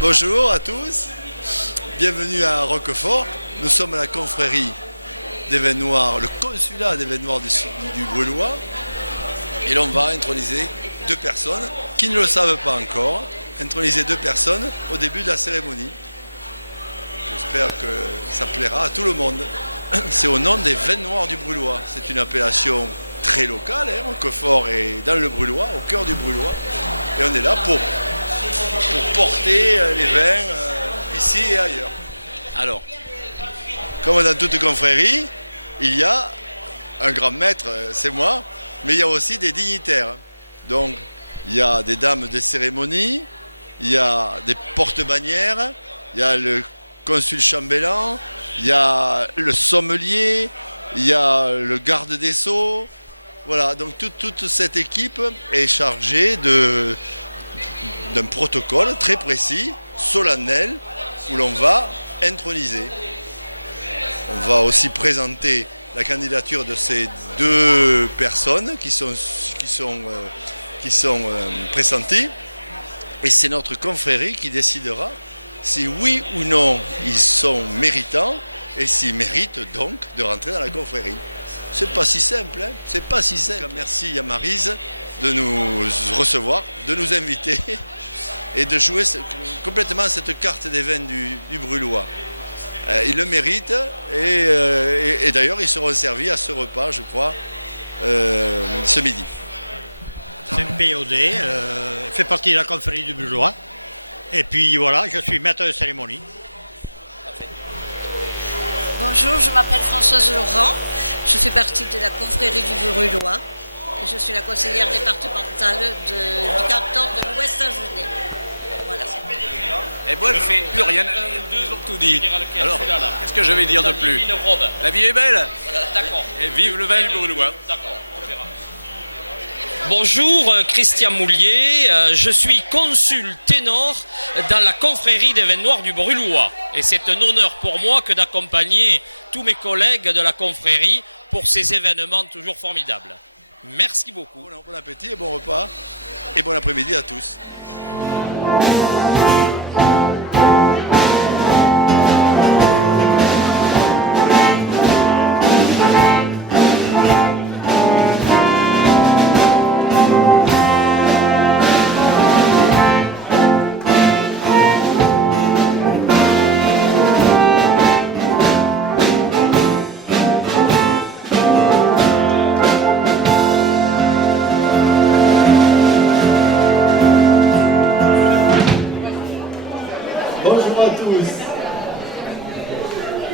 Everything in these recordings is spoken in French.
Bonjour à tous, bienvenue à Roquefort. Nous sommes à la confrérie des vins noirs, le consulat des vins noirs du Brulois. Et l'on va introniser deux personnes qui ne le savent pas encore, introniser deux personnes au début de la cérémonie. J'espère que ça plaira à tout le monde. C'est au nom des vins noirs du Brulois. C'est une appellation très locale, Roquefort est dans le Brulois, au cœur du Brulois. Et on est là pour porter les vins ici et ailleurs. Alors, comme dans toute confrérie, il y a un grand maître, c'est moi, mais il y a aussi des dignitaires. Donc, il y a des dames des cérémonies, il y a des porte-bannières, il y a le consul chambellan, il y a le sommelier, il y a le garde des sceaux. Voilà, donc toute cette équipe est chargée d'un protocole très précis, solennel, où l'on va introniser. On va aussi présenter la candidature de ces deux personnes qui sont pressenties. Et c'est notre confrérie qui décidera si oui ou non ils sont méritants et s'ils méritent donc de rentrer dans la confrérie. C'est pas si simple, c'est pas si simple. Merci à Maryse de nous recevoir, de nous inviter et de jouer complètement cette carte des vins du Brulois. Ils le méritent et d'ailleurs ils seront servis à ce repas, je crois, ce midi. C'est un POD, fait partie de la confrérie du Brulois. Et puis voilà, je suis maître de cérémonie. Bonjour, je m'appelle Françoise Laurent, je fais partie de la confrérie du Brulois. Je suis la conseillère départementale du canton de l'Ouest-Agenais. Voilà. Et moi, je ne fais plus rien. Ils ont tout dit. Alors, qu'est-ce que je vais dire de plus? La vie est belle. D'accord. Et vive le vin du Brulois. D'accord. Bonjour, Christian Moulier, je suis consul ténor dans la confrérie des vins noirs du Brulois. Et c'est un honneur pour moi que d'accompagner tous mes collègues de la confrérie pour ces événements toujours formidables. Merci beaucoup. Bon appétit et bon repas et bon après-midi à tous. Bonjour à tous.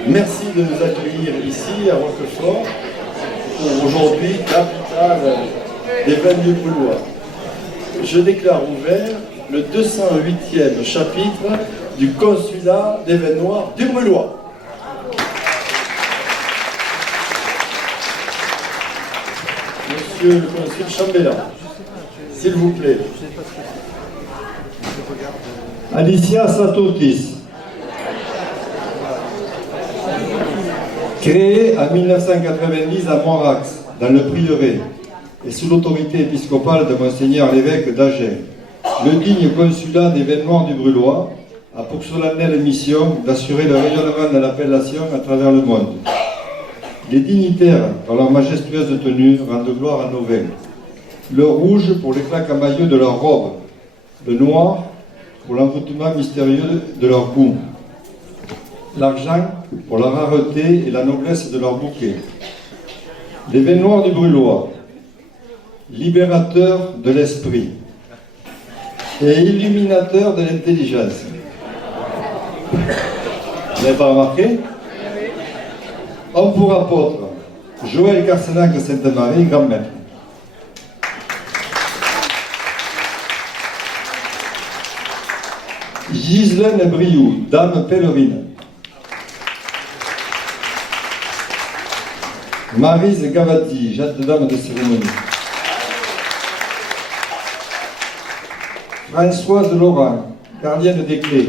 Merci de nous accueillir ici à Roquefort pour aujourd'hui capitale des vins du Brulois. Je déclare ouvert le 208e chapitre du consulat des vins noirs du Brulois. Monsieur le consul chambellan, s'il vous plaît. Alicia Satotis, créée en 1990 à Monrax, dans le prieuré, et sous l'autorité épiscopale de Monseigneur l'évêque d'Agen, le digne consulat des vins noirs du Brulois a pour solennelle mission d'assurer le rayonnement de l'appellation à travers le monde. Les dignitaires, par leur majestueuse tenue, rendent gloire à nos vins. Le rouge pour l'éclat camailleux de leur robe, le noir pour l'envoûtement mystérieux de leur goût, l'argent pour la rareté et la noblesse de leur bouquet. Les vins noirs du Brulois, libérateurs de l'esprit et illuminateurs de l'intelligence. Vous n'avez pas remarqué? Homme pour apôtre, Joël Carcenac de Sainte-Marie, grand maître. Ghislaine Briou, dame pèlerine. Maryse Gavadi, jeune dame de cérémonie. Françoise Laurent, gardienne des clés.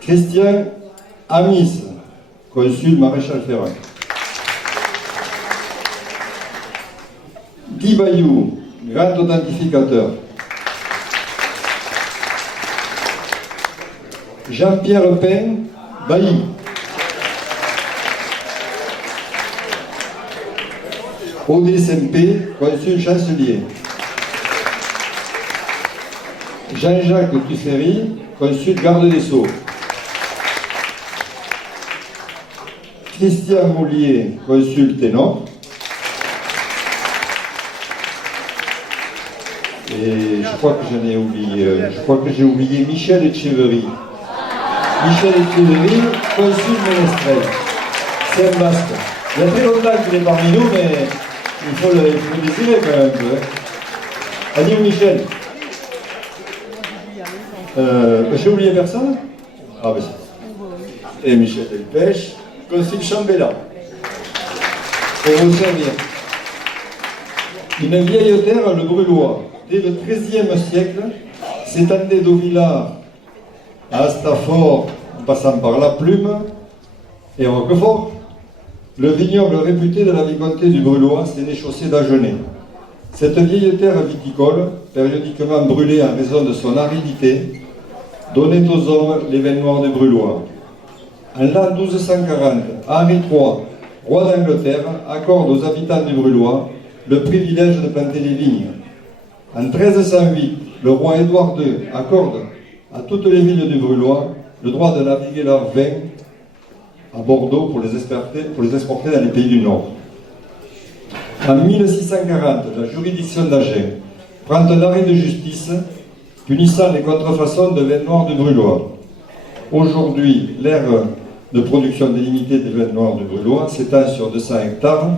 Christian Amis, consul maréchal Ferrand. Guy Bayou, grand authentificateur. Jean-Pierre Pain, Bailly. ODSMP, consul chancelier. Jean-Jacques Tuffery, consul garde des Sceaux. Christian Moulier, consul ténor. Et je crois que j'en ai oublié, je crois que j'ai oublié Michel Etcheverry. Michel Etcheverry, consul ménestrel. C'est un masque. Il y a très longtemps qu'il est parmi nous, mais il faut le désirer quand même. Adieu Michel. J'ai oublié personne? Ah ben c'est. Et Michel Delpech, consul chambellan. Pour vous servir. Une vieille terre, le Brûlois, dès le XIIIe siècle, s'étendait d'Auvillard à Astafort, en passant par La Plume et Roquefort. Le vignoble réputé de la vicomté du Brûlois s'est échaussé d'Agenais. Cette vieille terre viticole, périodiquement brûlée en raison de son aridité, donnait aux hommes les vins noirs du Brûlois. En l'an 1240, Henri III, roi d'Angleterre, accorde aux habitants du Brûlois le privilège de planter des vignes. En 1308, le roi Édouard II accorde à toutes les villes du Brûlois le droit de naviguer leurs vins à Bordeaux pour les exporter dans les pays du Nord. En 1640, la juridiction d'Agen prend un arrêt de justice punissant les contrefaçons de vins noirs du Brûlois. Aujourd'hui, l'aire de production délimitée des vins noirs du Brûlois s'étend sur 200 hectares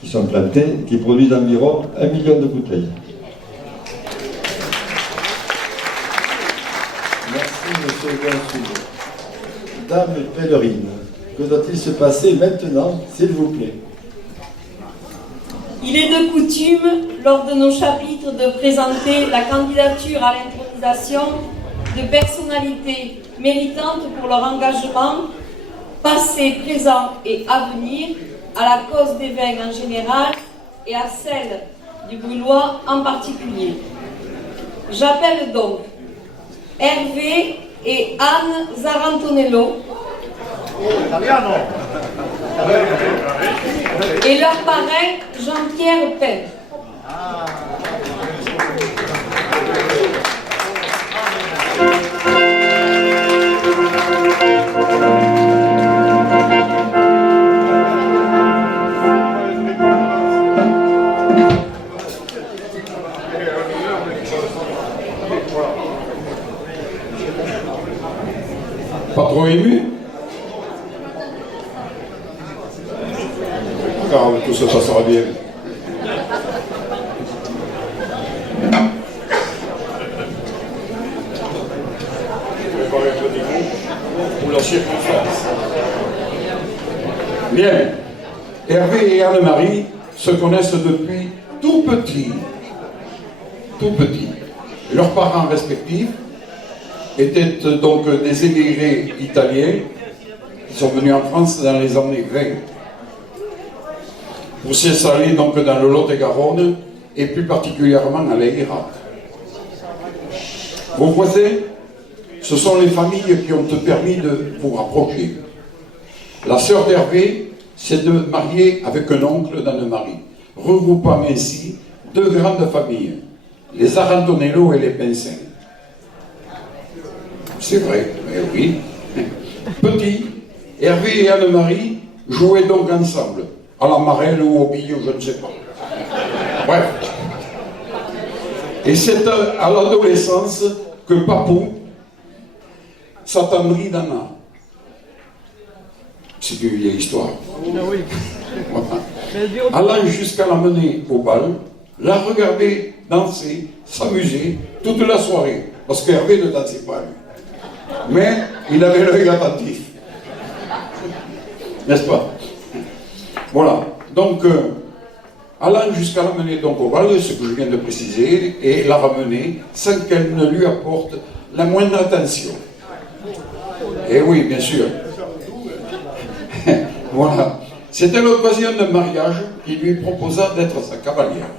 qui sont plantés et qui produisent environ 1 million de bouteilles. Merci, monsieur le consul. Dame pèlerine, que doit-il se passer maintenant, s'il vous plaît? Il est de coutume, lors de nos chapitres, de présenter la candidature à l'intronisation de personnalités méritantes pour leur engagement, passé, présent et à venir, à la cause des vins en général et à celle du Brûlois en particulier. J'appelle donc Hervé et Anne Zarantonello et leur parrain Jean-Pierre Pain. Pas trop ému? Non, mais tout ça, ça sera bien. Préparez un petit coup pour la circonstance. Bien. Hervé et Anne-Marie se connaissent depuis tout petit. Tout petit. Leurs parents respectifs étaient donc des émigrés italiens qui sont venus en France dans les années 20 pour s'installer donc dans le Lot-et-Garonne et plus particulièrement à l'Irak. Vos voisins, ce sont les familles qui ont permis de vous rapprocher. La sœur d'Hervé s'est mariée avec un oncle d'Anne-Marie, regroupant ainsi deux grandes familles, les Arantonello et les Pincin. C'est vrai, mais oui. Petit, Hervé et Anne-Marie jouaient donc ensemble, à la marelle ou au bille, je ne sais pas. Bref. Et c'est à l'adolescence que Papou s'attendrit d'Anna. C'est une vieille histoire. Voilà. Allant jusqu'à l'amener au bal, la regarder danser, s'amuser toute la soirée, parce qu'Hervé ne dansait pas, lui. Mais il avait l'œil attentif. N'est-ce pas? Voilà. Donc, allant jusqu'à l'amener donc au bal, ce que je viens de préciser, et la ramener sans qu'elle ne lui apporte la moindre attention. Et oui, bien sûr. Voilà. C'était l'occasion d'un mariage qui lui proposa d'être sa cavalière.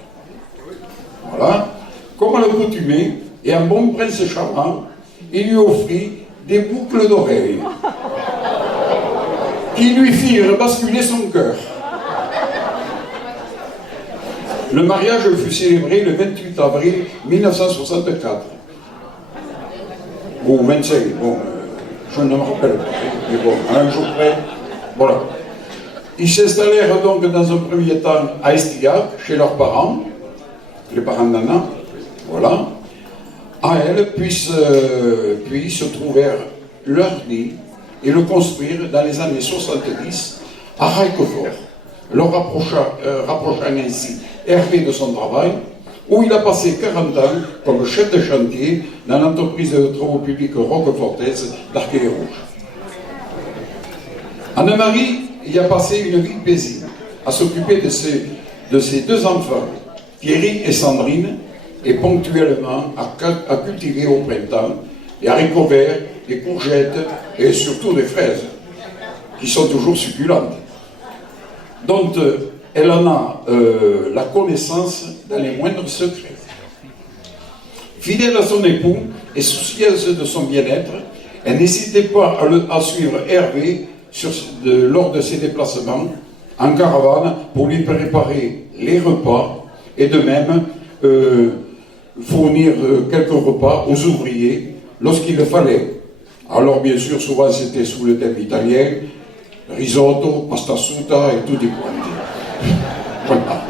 Voilà. Comme à l'accoutumée, et un bon prince charmant, il lui offrit des boucles d'oreilles qui lui firent basculer son cœur. Le mariage fut célébré le 28 avril 1964. Ou 25, bon, je ne me rappelle pas, mais bon, à un jour près, voilà. Ils s'installèrent donc dans un premier temps à Estillac, chez leurs parents, les parents d'Anna, voilà. À elle, puis se trouvèrent leur nid et le construire dans les années 70 à Raicofort, le rapprochant ainsi Hervé de son travail, où il a passé 40 ans comme chef de chantier dans l'entreprise de travaux publics roquefortaise d'Arcueil Rouge. Anne-Marie y a passé une vie paisible, à s'occuper de ses deux enfants, Thierry et Sandrine, et ponctuellement à cultiver au printemps des haricots verts, des courgettes et surtout des fraises, qui sont toujours succulentes, dont elle en a la connaissance dans les moindres secrets. Fidèle à son époux et soucieuse de son bien-être, elle n'hésitait pas à suivre Hervé lors de ses déplacements en caravane pour lui préparer les repas et de même fournir quelques repas aux ouvriers lorsqu'il le fallait. Alors bien sûr, souvent c'était sous le thème italien, risotto, pasta asciutta et tout des quanti. Voilà.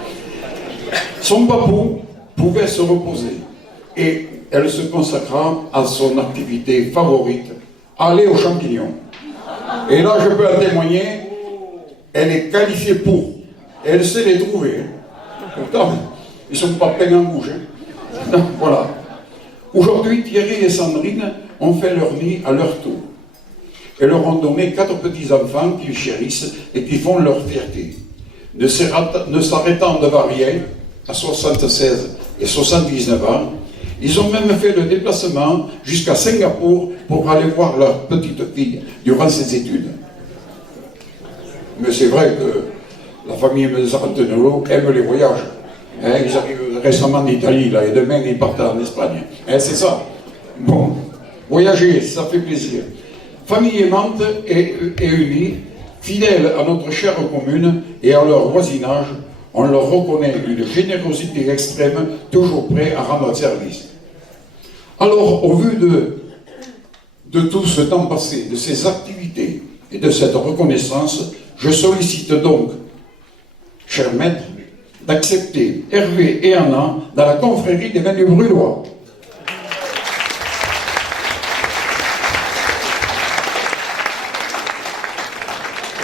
Son papou pouvait se reposer et elle se consacra à son activité favorite, aller aux champignons. Et là, je peux en témoigner, elle est qualifiée pour. Elle sait les trouver. Pourtant, ils ne sont pas peints en rouge. Voilà. Aujourd'hui, Thierry et Sandrine ont fait leur nid à leur tour. Et leur ont donné 4 petits-enfants qu'ils chérissent et qui font leur fierté. Ne s'arrêtant devant rien, à 76 et 79 ans, ils ont même fait le déplacement jusqu'à Singapour pour aller voir leur petite fille durant ses études. Mais c'est vrai que la famille Mazzartenello aime les voyages. Hein, ils arrivent récemment d'Italie, là, et demain ils partent en Espagne. Hein, c'est ça. Bon, voyager, ça fait plaisir. Famille aimante et unie, fidèles à notre chère commune et à leur voisinage, on leur reconnaît une générosité extrême, toujours prêt à rendre service. Alors, au vu de tout ce temps passé, de ces activités et de cette reconnaissance, je sollicite donc, cher maître, d'accepter Hervé et Anna dans la confrérie des vins du Brûlois.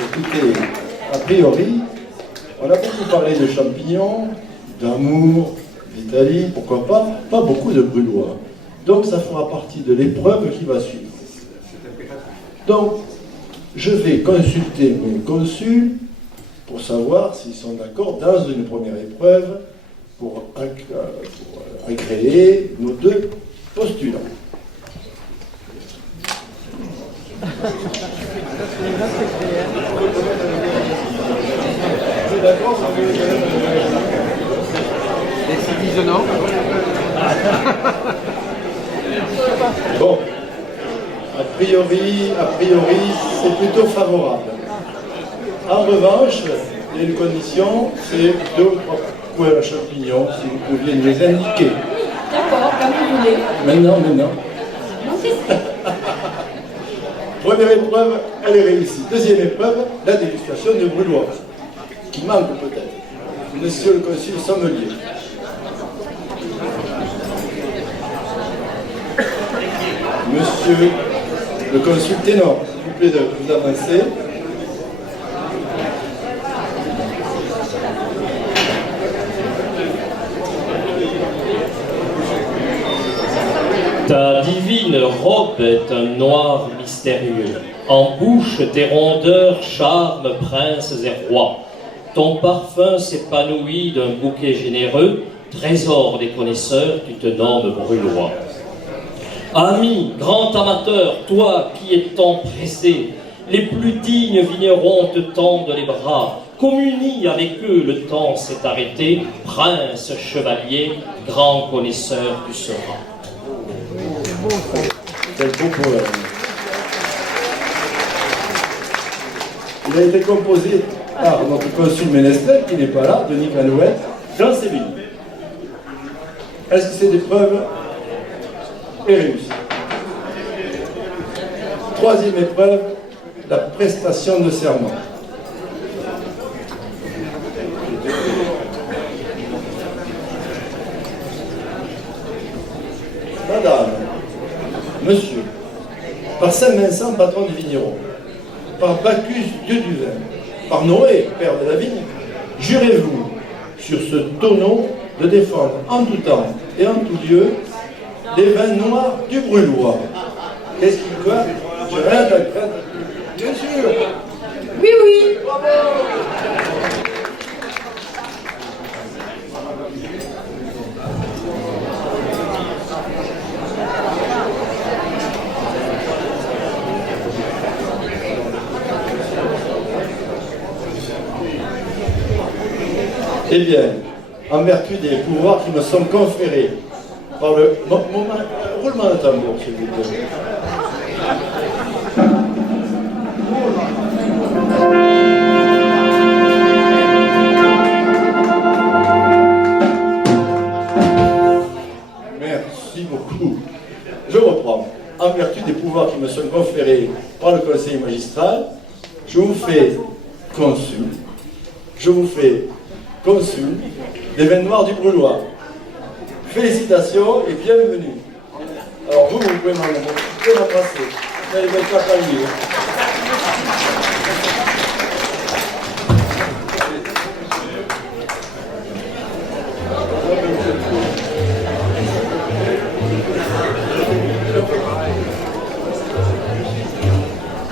Écoutez, a priori, on a beaucoup parlé de champignons, d'amour, d'Italie, pourquoi pas beaucoup de Brûlois. Donc ça fera partie de l'épreuve qui va suivre. Donc, je vais consulter mes consuls pour savoir s'ils sont d'accord dans une première épreuve pour agréer nos 2 postulants. Et s'ils disent non? Bon, a priori, c'est plutôt favorable. En revanche, il y a une condition, c'est 2 ou 3 couleurs à champignons, si vous pouviez nous les indiquer. D'accord, comme vous voulez. Maintenant. Première épreuve, elle est réussie. Deuxième épreuve, la dégustation de Brûlois, qui manque peut-être. Monsieur le consul sommelier. Monsieur le consul ténor, s'il vous plaît de vous avancer. Ta divine robe est un noir mystérieux. En bouche tes rondeurs charment princes et rois. Ton parfum s'épanouit d'un bouquet généreux, trésor des connaisseurs, tu te nommes Brûlois. Ami, grand amateur, toi qui es tant pressé, les plus dignes vignerons te tendent les bras. Communie avec eux, le temps s'est arrêté. Prince, chevalier, grand connaisseur tu seras. C'est le beau poème. Il a été composé par notre consul Ménestrel, qui n'est pas là, Denis Canouette, dans Séville. Est-ce que cette épreuve est réussie? Troisième épreuve, la prestation de serment. Madame, Monsieur, par Saint-Vincent, patron des vignerons, par Bacchus, dieu du vin, par Noé, père de la vigne, jurez-vous sur ce tonneau de défendre en tout temps et en tout lieu les vins noirs du Brûlois. Qu'est-ce qu'il fait? J'ai rien entendu. Bien sûr. Oui, oui. Eh bien, en vertu des pouvoirs qui me sont conférés par le roulement de tambour, s'il vous plaît. Merci beaucoup. Je reprends. En vertu des pouvoirs qui me sont conférés par le conseil magistral, je vous fais consul. Je vous fais consul des vins noirs du Brûlois. Félicitations et bienvenue. Alors vous pouvez m'embrasser. Vous allez mettre la famille.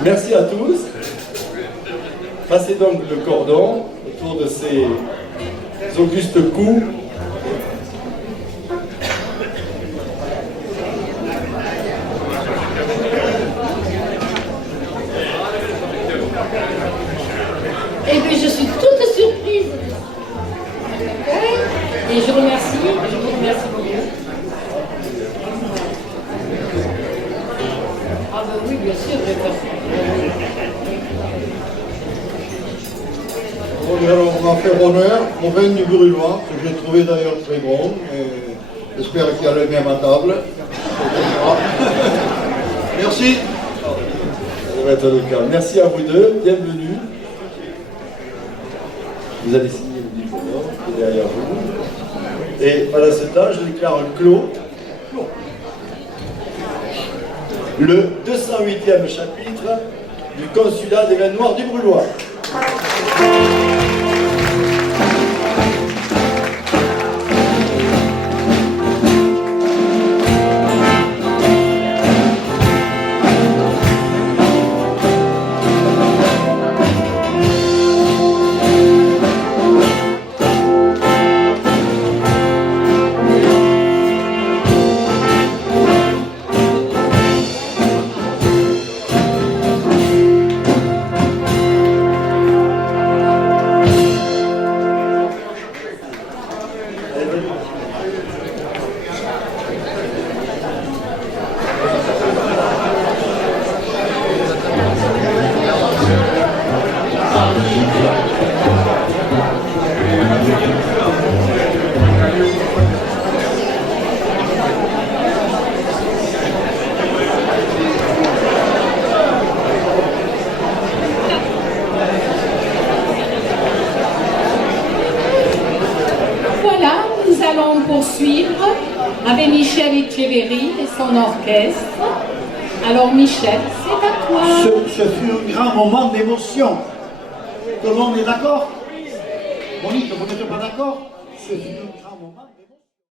Merci à tous. Passez donc le cordon autour de ces augustes coups. Et puis je suis toute surprise. Et je vous remercie beaucoup. Ah ben oui, bien sûr, je vais faire ça. Alors, on va faire honneur au vin du Brûlois, que j'ai trouvé d'ailleurs très bon. J'espère qu'il y a le même à table. Merci. Ça va être le cas. Merci à vous deux, bienvenue. Vous allez signer le livre d'or qui est derrière vous. Et pendant ce temps, je déclare clos le 208e chapitre du consulat des vins noirs du Brûlois. Poursuivre avec Michel Etcheverry et son orchestre. Alors Michel, c'est à toi. Ce fut un grand moment d'émotion. Tout le monde est d'accord? Monique, vous n'êtes pas d'accord? Ce fut un grand moment.